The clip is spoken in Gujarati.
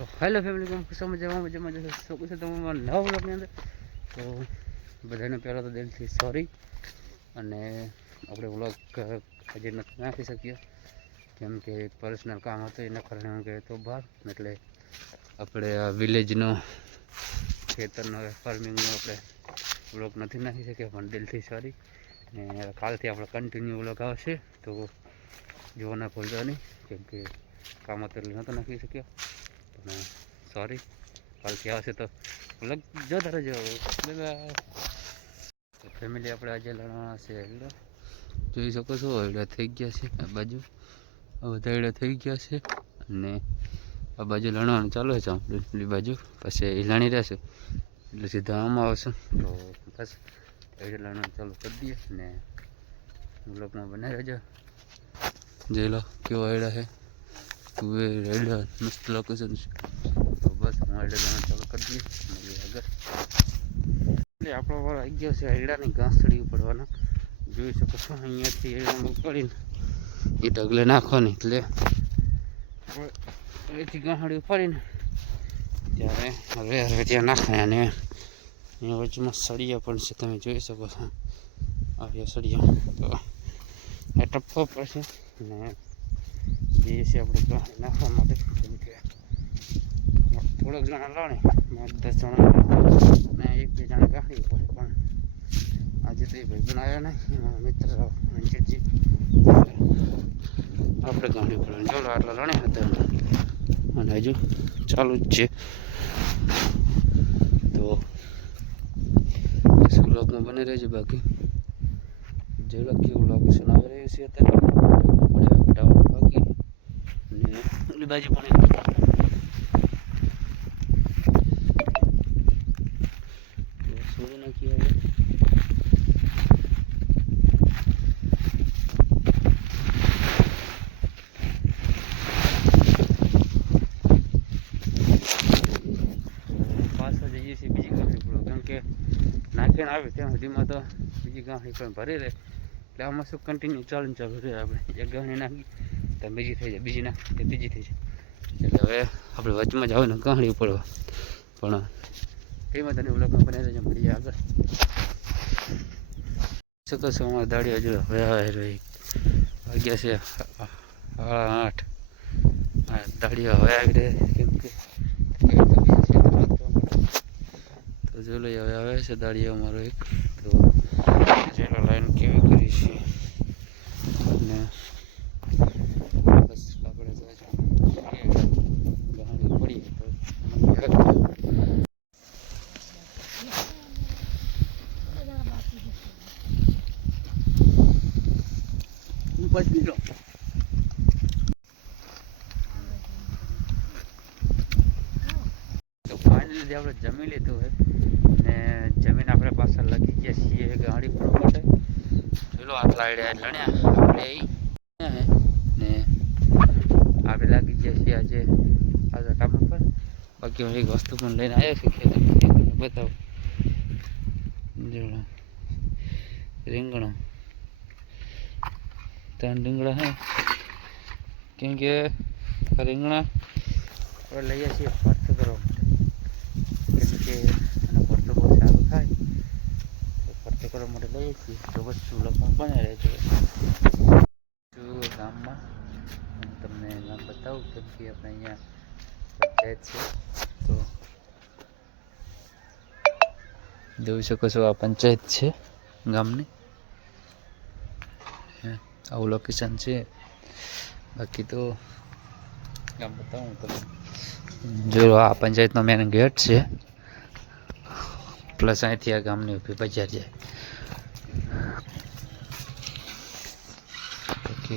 તો હેલો ફેમિલી, કેમ છો? મજામાં જશો શું કહેશો તમે નવા બ્લોગની અંદર? તો બધાને પહેલાં તો દિલથી સોરી, અને આપણે બ્લોગ આજે નથી નાખી શકીએ કેમ કે એક પર્સનલ કામ હતું, એના કારણે હું ગયો હતો બહાર. એટલે આપણે આ વિલેજનો ખેતરનો ફાર્મિંગનો આપણે બ્લોગ નથી નાખી શક્યા, પણ દિલથી સોરી. ને કાલથી આપણે કન્ટિન્યુ બ્લોગ આવશે, તો જોવાના ભૂલતા નહીં કેમ કે કામ હતું એટલે નહોતો નાખી શક્યો. પણ સોરી, કાલથી આવશે તો બ્લોગ જોતા રહેજો. તો ફેમિલી, આપણે આજે લણવાના છે એરડા. જોઈ શકો છો, એરડા થઈ ગયા છે. આ બાજુ બધા એરડા થઈ ગયા છે, અને આ બાજુ લણવાનું ચાલુ છે. પેલી બાજુ પછી એ લણી રહેશે એટલે સીધા આમાં આવશે. તો બસ એરડા લણવાનું ચાલુ કરી દઈએ ને બ્લોગમાં બનાવી રહેજો. જોઈ લો કેવો એરડા છે, તુવેર એરડા મસ્ત લોકેશન છે. તો બસ હું એરડા લણવાનું ચાલુ કરી દઈએ આગળ. એટલે આપણો વાર આવી ગયો છે એરડાની ઘાસડી ઉપાડવાનો. જોઈ શકો છો, અહીંયાથી એરડા ઉપાડીને એ ઢગલે નાખવાની. એટલે અહીંથી ઘાસડી ઉપાડીને ત્યારે હવે ત્યાં નાખાય. અને અહીંયા વચમાં સળિયા પણ છે, તમે જોઈ શકો છો. આવ્યા સળિયા તો એ ટપ્પો પડશે ને જે છે આપણે ઘાસડી નાખવા માટે. કેમ કે થોડાક જણા લાણે, 10 જણા ને 1-2 જણા ગાંઠી પડે. પણ આજે તો એ ભાઈ પણ આવ્યા નહીં, મારા મિત્ર રણજીતજી, આપણે ગાંઠી પડે. ચાલો આટલા લણે હતા અને હજુ ચાલુ જ છે. તો બ્લોગમાં બની રહેજો. બાકી જેવડા કેવું લોકેશન આવી રહ્યું છે અત્યારે ઘટાડવાનું બાકી. અને ઓલી બાજુ પણ સોળી નાખીએ હવે. પાછા જઈએ છીએ બીજી ગાંઠી પડો, કેમ કે નાખીને આવે ત્યાં સુધીમાં તો બીજી ગાંઠી પણ ભરી રહે. એટલે આમાં શું કન્ટિન્યુ ચાલુ રહે. આપણે એક ગાંઠી નાખી તો બીજી થઈ જાય, બીજી નાખી તો બીજી થઈ જાય. એટલે હવે આપણે વચમાં જ આવે ને ગાંઠી પડવા. પણ તેમાં તને બ્લોગમાં બનાવી દેજો, મળીએ આગળ. શકો છો અમારા દાડી હજુ હવે આવે રહી વાગ્યા છે 8:30. દાડીઓ હવે આવી રહે કેમ કે તો જો લઈ હવે આવે છે દાડીઓ અમારો એક. તો જેલો લાઈન કેવી કરી છે ને બસ આપણે ગાડી પડીએ તો બીજો તો ફાઇનલી આપણે જમી લીધું હોય ને જમીન આપણે પાછા લગી ગયા છીએ ગાડી પર માટે. પેલો આટલા આઈડિયા લણ્યા આપણે ને આપણે લાગી ગયા છીએ આજે કામ પર. બાકી એક વસ્તુ પણ લઈને આવ્યા છે ખેતર, બતાવો. જો રીંગણો, 3 રીંગણા હે. કેમ કે રીંગણા આપણે લઈએ છીએ ભરતો કરવા માટે. કેમ કે એનો ભરતો બહુ સારું થાય, તો ભરતો કરવા માટે લઈએ છીએ. તો બસ ચૂલામાં બનાવી રહેજો ગામમાં. હું તમને ગામ બતાવું કેમ કે આપણે અહીંયા પંચાયત છે. તો જોઈ શકો છો, આ પંચાયત છે ગામની. આવું લોકેશન છે. બાકી તો ગામ બતાવું તમને. જો આ પંચાયતનો મેન ગેટ છે, પ્લસ અહીંથી આ ગામની ઊભી બજાર જાય. ઓકે.